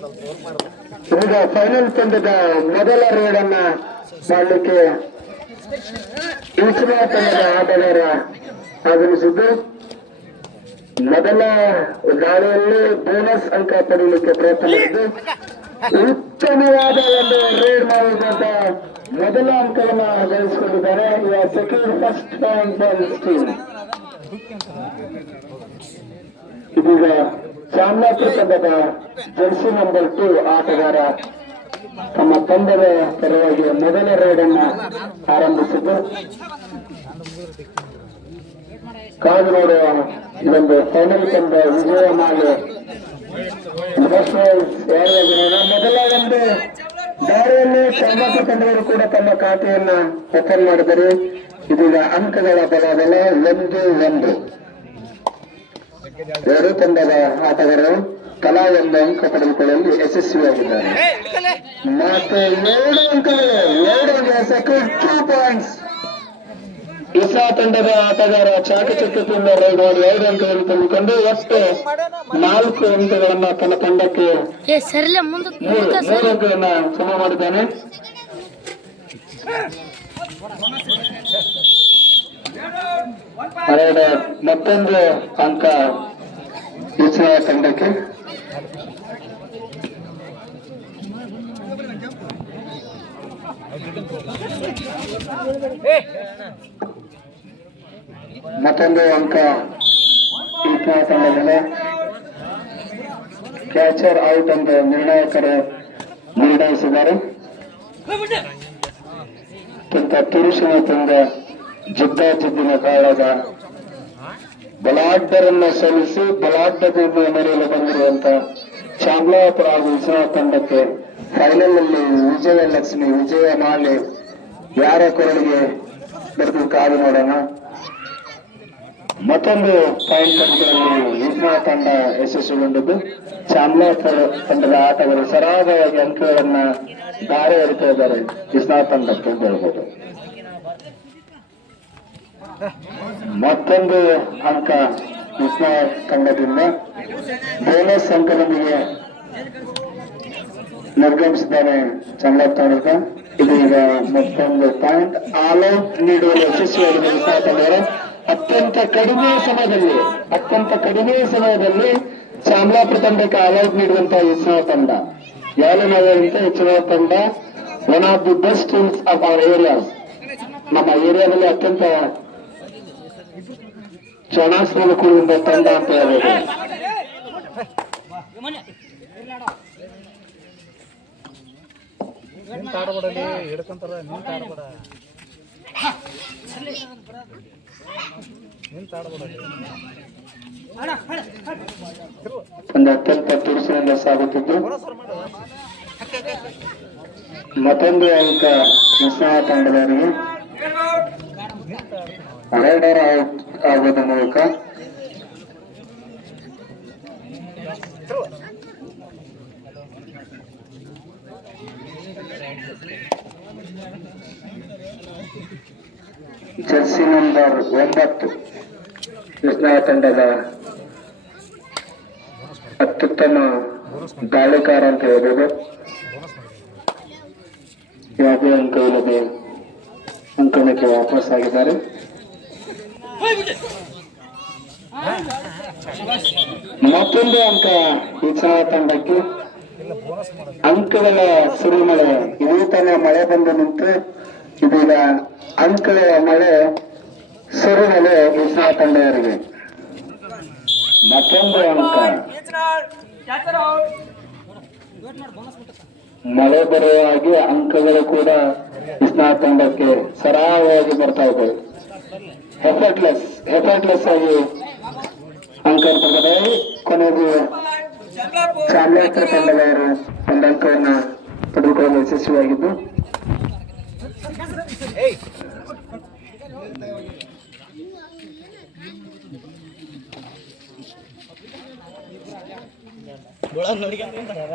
ಈಗ ಫೈನಲ್ ತಂಡದ ಮೊದಲ ರೇಡ್ ಅನ್ನ ಮಾಡಲಿಕ್ಕೆ ಈಚಿನ ತಂಡದ ಆಟಗಾರ ಆಗಮಿಸಿದ್ದು. ಮೊದಲ ದಾಳಿಯಲ್ಲಿ ಬೋನಸ್ ಅಂಕ ಪಡೆಯಲಿಕ್ಕೆ ಪ್ರಯತ್ನ ಮಾಡಿದ್ದು. ಉತ್ತಮವಾದ ಒಂದು ರೇಡ್ ಮಾಡಿದಂತ ಮೊದಲ ಅಂಕವನ್ನು ಗಳಿಸಿಕೊಂಡಿದ್ದಾರೆ. ಸೆಕೆಂಡ್ ಫಸ್ಟ್ ಪಾಯಿಂಟ್ ಇದೀಗ ಚಾಮರಾಜ ತಂಡದ ಜರ್ಸಿ ನಂಬರ್ ಟು ಆಟಗಾರ ತಮ್ಮ ತಂಡದ ಪರವಾಗಿ ಮೊದಲ ರೈಡ್ ಅನ್ನ ಆರಂಭಿಸಿದ್ದು. ಕಾದು ನೋಡುವ ಇದೊಂದು ಫೈನಲ್ ತಂಡ ವಿಜಯ ಮಾಲೆ. ಮೊದಲ ಒಂದು ದಾರಿಯಲ್ಲಿ ತಂಡವರು ಕೂಡ ತಮ್ಮ ಖಾತೆಯನ್ನ ಓಪನ್ ಮಾಡಿದರು. ಇದೀಗ ಅಂಕಗಳ ಬಲಬಲ ಒಂದು ಒಂದು. ಎರಡು ತಂಡದ ಆಟಗಾರರು ಕಲಾ ಎಂಬ ಅಂಕ ಪಡೆದುಕೊಳ್ಳಲು ಯಶಸ್ವಿಯಾಗಿದ್ದಾರೆ ಮತ್ತೆ ಎರಡು ಅಂಕಗಳು ಎರಡು ಟೂ ಪಾಯಿಂಟ್ಸ್ ಇಸಾ ತಂಡದ ಆಟಗಾರ ಚಾಕಚಕ್ಯತೆಯಿಂದ ರೈಡ್ ಮಾಡಿ ಎರಡು ಅಂಕಗಳನ್ನು ತಂದುಕೊಂಡು ಒಟ್ಟು ನಾಲ್ಕು ಅಂಕಗಳನ್ನ ತನ್ನ ತಂಡಕ್ಕೆ ಮೂರು ಅಂಕಗಳನ್ನ ಸಮ ಮಾಡಿದ್ದಾನೆ. ಮತ್ತೊಂದು ಅಂಕ ಇಸಾ ತಂಡಕ್ಕೆ ಮತ್ತೊಂದು ಅಂಕ. ಇಸಾ ತಂಡದಲ್ಲಿ ಕ್ಯಾಚರ್ ಔಟ್ ಅಂತ ನಿರ್ಣಾಯಕರು ನಿರ್ಣಯಿಸಿದ್ದಾರೆ. ಅತ್ಯಂತ ತುರುಸಿನ ತಂದ ಜಿದ್ದಾಜಿದ್ದಿನ ಕಾಳದ ಬಲಾಢ್ಯರನ್ನ ಸೋಲಿಸಿ ಬಲಾಢ್ಯದಿಂದ ಮೆರೆಯಲು ಬಂದಿರುವಂತ ಚಾಮಲಾಪುರ ಹಾಗೂ ವಿಶ್ವನಾಥ್ ತಂಡಕ್ಕೆ ಫೈನಲ್ ಅಲ್ಲಿ ವಿಜಯ ಲಕ್ಷ್ಮಿ, ವಿಜಯ ಮಾಲೆ ಯಾರ ಕೊರಳಿಗೆ ಬರೆದು ಕಾದು ನೋಡೋಣ. ಮತ್ತೊಂದು ಪಾಯಿಂಟ್ ವಿಶ್ವನಾಥ್ ತಂಡ ಯಶಸ್ವಿಗೊಂಡಿದ್ದು, ಚಾಮಲಾಪುರ ತಂಡದ ಆಟಗಾರರು ಸರಾಗವಾಗಿ ಅಂಕಗಳನ್ನ ದಾರಿ ಎರಿತಾ ಇದ್ದಾರೆ ವಿಶ್ವನಾಥ್ ತಂಡಕ್ಕೆ ಹೇಳ್ಬೋದು ಮತ್ತೊಂದು ಅಂಕ ಕೃಷ್ಣ ತಂಡದಿಂದ ಬೋನಸ್ ಅಂಕದೊಂದಿಗೆ ನಿರ್ಗಮಿಸಿದ್ದಾನೆ ಚಾಮಲಾಪುರ ಇದು ಈಗ ಮತ್ತೊಂದು ಪಾಯಿಂಟ್. ಔಟ್ ನೀಡುವ ವಿಶ್ವನಾಥ್ ತಂಡವರು ಅತ್ಯಂತ ಕಡಿಮೆ ಸಮಯದಲ್ಲಿ, ಅತ್ಯಂತ ಕಡಿಮೆ ಸಮಯದಲ್ಲಿ ಚಾಮಲಾಪುರ ತಂಡಕ್ಕೆ ಆಲ್ ಔಟ್ ನೀಡುವಂತಹ ಇಸ್ರೋ ತಂಡ. ಯಾಲನಗರಂತ ಹೆಚ್ಚಿನ ತಂಡ one of the best teams of our areas ನಮ್ಮ ಏರಿಯಾದಲ್ಲಿ ಅತ್ಯಂತ ಚಾಣಾಸ್ರಲ್ಲಿ ಕೂಡಿದ ತಂಡ ಅಂತ ಹೇಳ್ಬೋದು. ಒಂದು ಅತ್ಯಂತ ತುರುಸಿನಿಂದ ಸಾಗುತ್ತಿದ್ದು. ಮತ್ತೊಂದು ಅಂಕ ವಿಶ್ವನಾಥ ತಂಡದವರಿಗೆ. ರೈಡರ್ ಮೂಲಕ ಜರ್ಸಿ ನಂಬರ್ ಒಂಬತ್ತು. ಕೃಷ್ಣ ತಂಡದ ಅತ್ಯುತ್ತಮ ದಾಳಿಕಾರ ಅಂತ ಹೇಳಬಹುದು ಯಾವುದೇ ಅಂಕ ಇಲ್ಲದೆ ಅಂಕಣಕ್ಕೆ ವಾಪಸ್ ಆಗಿದ್ದಾರೆ. ಮತ್ತೊಂದು ಅಂಕ ಈಚನ ತಂಡಕ್ಕೆ ಅಂಕಗಳ ಸುರಿಮಳೆ ಇದೇ ತಾನೇ ಮಳೆ ಬಂದು ನಿಂತು, ಇದೀಗ ಅಂಕಗಳ ಮಳೆ ಸುರಿಮಳೆ ಈಚನ ತಂಡವರಿಗೆ ಮತ್ತೊಂದು ಅಂಕ ಮಳೆ ಬರುವ ಹಾಗೆ ಅಂಕಗಳು ಕೂಡ ಇಸ್ನಾ ತಂಡಕ್ಕೆ ಸರಾಗವಾಗಿ ಬರ್ತಾ ಇದೆ. ಎಫರ್ಟ್ಲೆಸ್ ಎಫರ್ಟ್ಲೆಸ್ ಆಗಿ ಅಂಕ ಪಡೆದರೆ ಕೊನೆಗೂ ಚಾಮರಾಜ ತಂಡದ ಒಂದು ಅಂಕವನ್ನು ಪಡೆದುಕೊಳ್ಳಲು ಯಶಸ್ವಿಯಾಗಿದ್ದು. ಎಲ್ಲರ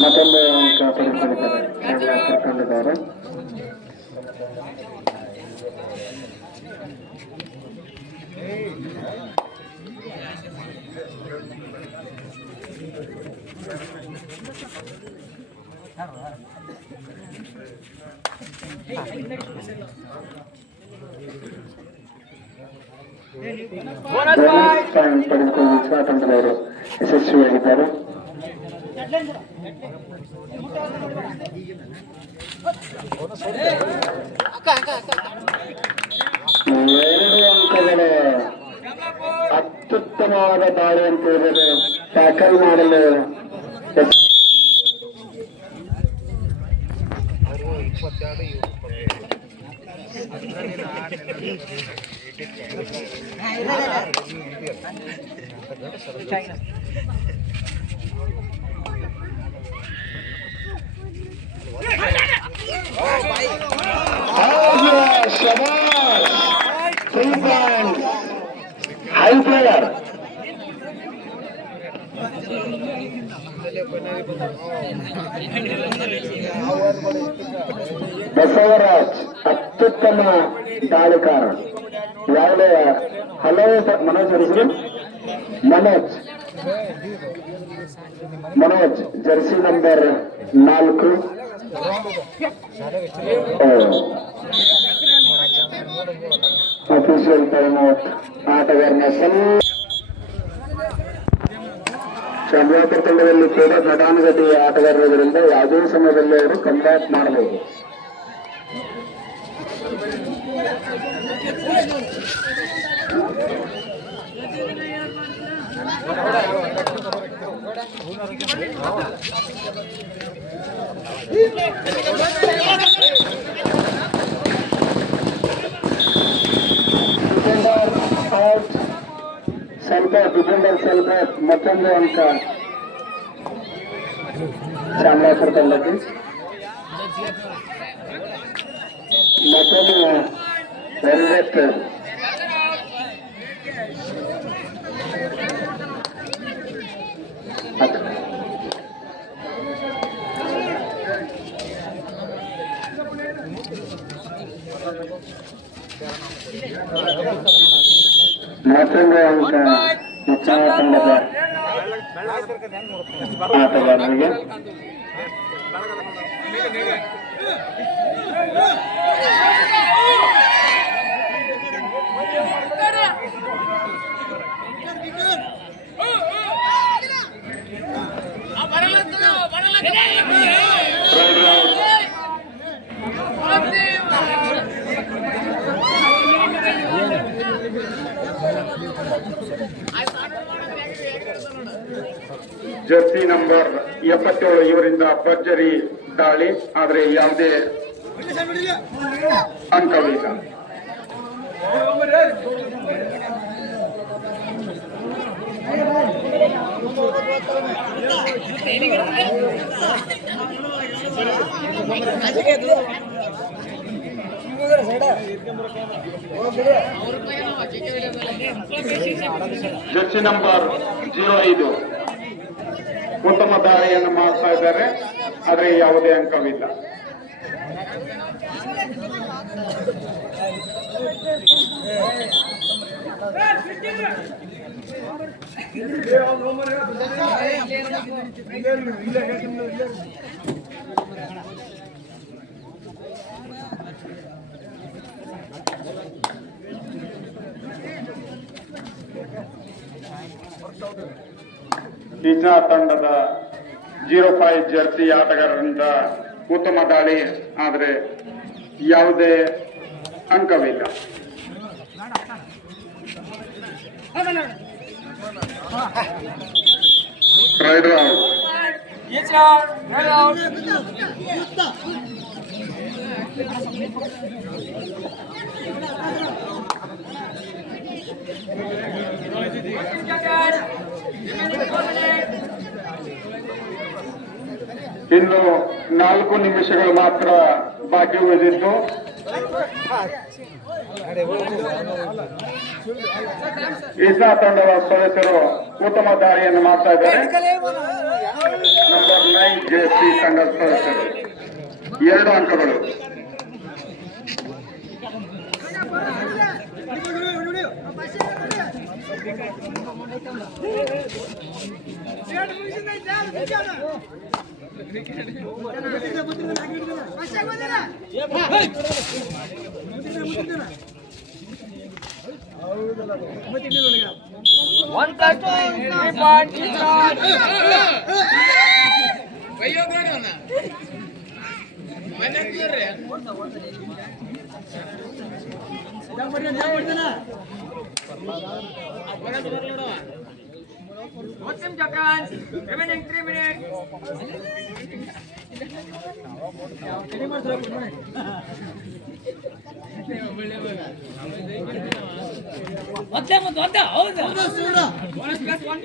ಮತ್ತೊಂದು ಅಂಕ ಪಡೆದುಕೊಂಡಿದ್ದಾರೆ ಪಡೆದುಕೊಂಡು ತಂಡದವರು ಯಶಸ್ವಿಯಾಗಿದ್ದಾರೆ ಎರಡು ಅಂಕಗಳ ಅತ್ಯುತ್ತಮವಾದ ದಾಳಿ ಅಂತ ಹೇಳಿದರೆ ಟ್ಯಾಕಲ್ ಮಾಡಲು ಯಶ್- ಅವರು ಇಪ್ಪತ್ತೆರಡು ಇವ್ರು ಇಪ್ಪತ್ತೇಳು ಹಾಗೆ ಶಬಾಷ್ three point high player Basavaraj ಅತ್ಯುತ್ತಮ ದಾಳಿಕಾರ ಈಗಾಗಲೇ ಹಲವು ಸ- ಮನೋಜ್ ಅವ್ರ ಹೆಸರು ಮನೋಜ್. ಮನೋಜ್, ಜರ್ಸಿ ನಂಬರ್ ನಾಲ್ಕು. ಅಫಿಷಿಯಲ್ ಟೈಮ್ ಔಟ್ ಆಟಗಾರನ ಸ್ವಲ್ಪ ಚಂದ್ರಾಪುರ ತಂಡದಲ್ಲಿ ಕೂಡ ಘಟಾನುಘಟಿ ಆಟಗಾರರಿದ್ದರಿಂದ ಯಾವುದೇ ಸಮಯದಲ್ಲಿ ಅವರು ಕಂಬ್ಯಾಕ್ ಮಾಡಬಹುದು. ಡಿಫೆಂಡರ್ ಔಟ್ ಸ್ವಲ್ಪ ಡಿಫೆಂಡರ್ ಸ್ವಲ್ಪ ಮತ್ತೊಂದು ಅಂಕ ಚಾಮರಾಜಪುರ ತಂಡಕ್ಕೆ ಮತ್ತೊಂದು ಮತ್ತೊಂದು ಅಂಕ ತಂಡದ ಆಟಗಾರರಿಗೆ ರೈಡ್ ಜರ್ಸಿ ನಂಬರ್ ಎಪ್ಪತ್ತೇಳು ಇವರಿಂದ ಭರ್ಜರಿ ದಾಳಿ ಆದರೆ ಯಾವುದೇ ಅಂಕವಿಲ್ಲ ಜರ್ಸಿ ನಂಬರ್ ಜೀರೋ ಐದು. ಉತ್ತಮ ದಾಳಿಯನ್ನು ಮಾಡ್ತಾ ಇದ್ದಾರೆ ಆದರೆ ಯಾವುದೇ ಅಂಕವಿಲ್ಲ ನಿಜ ತಂಡದ ಜೀರೋ ಫೈವ್ ಜರ್ಸಿ ಆಟಗಾರರಿಂದ ಉತ್ತಮ ದಾಳಿ ಆದರೆ ಯಾವುದೇ ಅಂಕವಿಲ್ಲ. Rider out. ಇನ್ನು ನಾಲ್ಕು ನಿಮಿಷಗಳು ಮಾತ್ರ ಬಾಕಿ ಉಳಿದಿದ್ದು. ಈಸಾ ತಂಡದ ಸದಸ್ಯರು ಉತ್ತಮ ದಾರಿಯನ್ನು ಮಾಡ್ತಾ ಇದ್ದಾರೆ. ನಂಬರ್ ನೈನ್ ಜೆ ಪಿ ತಂಡದ ಸದಸ್ಯರು. ಎರಡು ಅಂಕಗಳು. One thirty, three point, three point. ಅಯ್ಯೋ ಬೇಡ ಮನೆ ಬರ್ರಿ Muslim Jackals, remaining three minutes. ಒಂದೇ ಒಂದು ಒಂದೇ ಹೌದು ಬೋನಸ್ ಪ್ಲಸ್ ಒನ್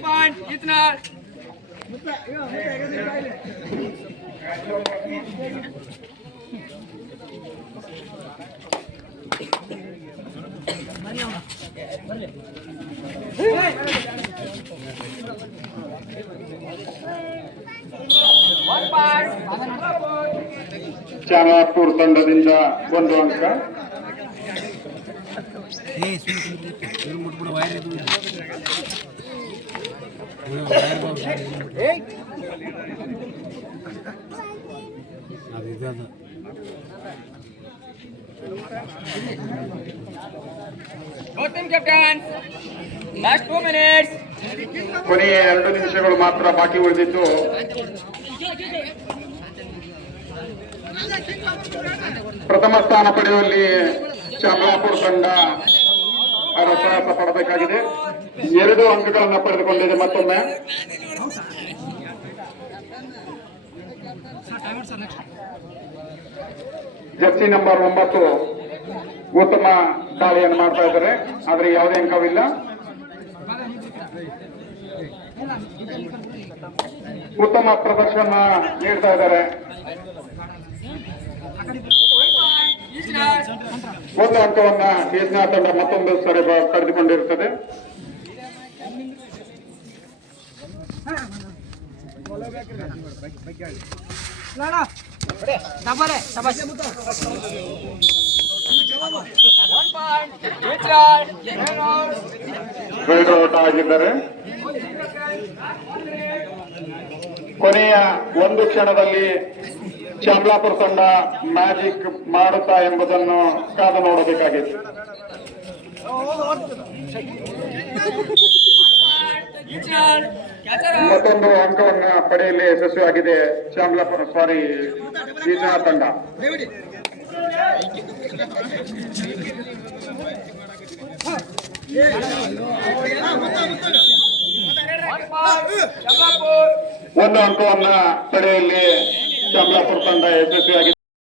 ಚಾಮರಾಪುರ ತಂಡದಿಂದ ಒಂದು ಅಂಕ Both ಕೊನೆಯ ಎರಡು ನಿಮಿಷಗಳು ಮಾತ್ರ ಬಾಕಿ ಉಳಿದಿದ್ದು. ಪ್ರಥಮ ಸ್ಥಾನ ಪಡೆಯುವಲ್ಲಿ ಚಾಮರಾಪುರ ತಂಡ ಸಾಹಸ ಪಡಬೇಕಾಗಿದೆ. ಎರಡು ಅಂಕಗಳನ್ನು ಪಡೆದುಕೊಂಡಿದೆ ಮತ್ತೊಮ್ಮೆ. ಜರ್ಸಿ ನಂಬರ್ ಒಂಬತ್ತು ಉತ್ತಮ ದಾಳಿಯನ್ನು ಮಾಡ್ತಾ ಇದ್ದಾರೆ. ಆದರೆ ಯಾವುದೇ ಅಂಕವಿಲ್ಲ. ಉತ್ತಮ ಪ್ರದರ್ಶನ ನೀಡ್ತಾ ಇದ್ದಾರೆ. ಒಂದು ಅಂಕವನ್ನ ಕೇಸ್ನ ತಂಡ ಮತ್ತೊಂದು ಸರಿ ಪಡೆದುಕೊಂಡಿರುತ್ತದೆ ಕೊನೆಯ ಒಂದು ಕ್ಷಣದಲ್ಲಿ ಚಾಮಲಾಪುರ ತಂಡ ಮ್ಯಾಜಿಕ್ ಮಾಡುತ್ತಾ ಎಂಬುದನ್ನು ಕಾದು ನೋಡಬೇಕಾಗಿತ್ತು. ಮತ್ತೊಂದು ಅಂಕವನ್ನ ಪಡೆಯಲು ಯಶಸ್ವಿಯಾಗಿದೆ ಶ್ಯಾಮಲಾಪುರ ಸಾರಿ ಈಜಾ ತಂಡ. ಒಂದು ಅಂಕವನ್ನ ಪಡೆಯಲ್ಲಿ ಶ್ಯಾಮಲಾಪುರ ತಂಡ ಯಶಸ್ವಿಯಾಗಿದೆ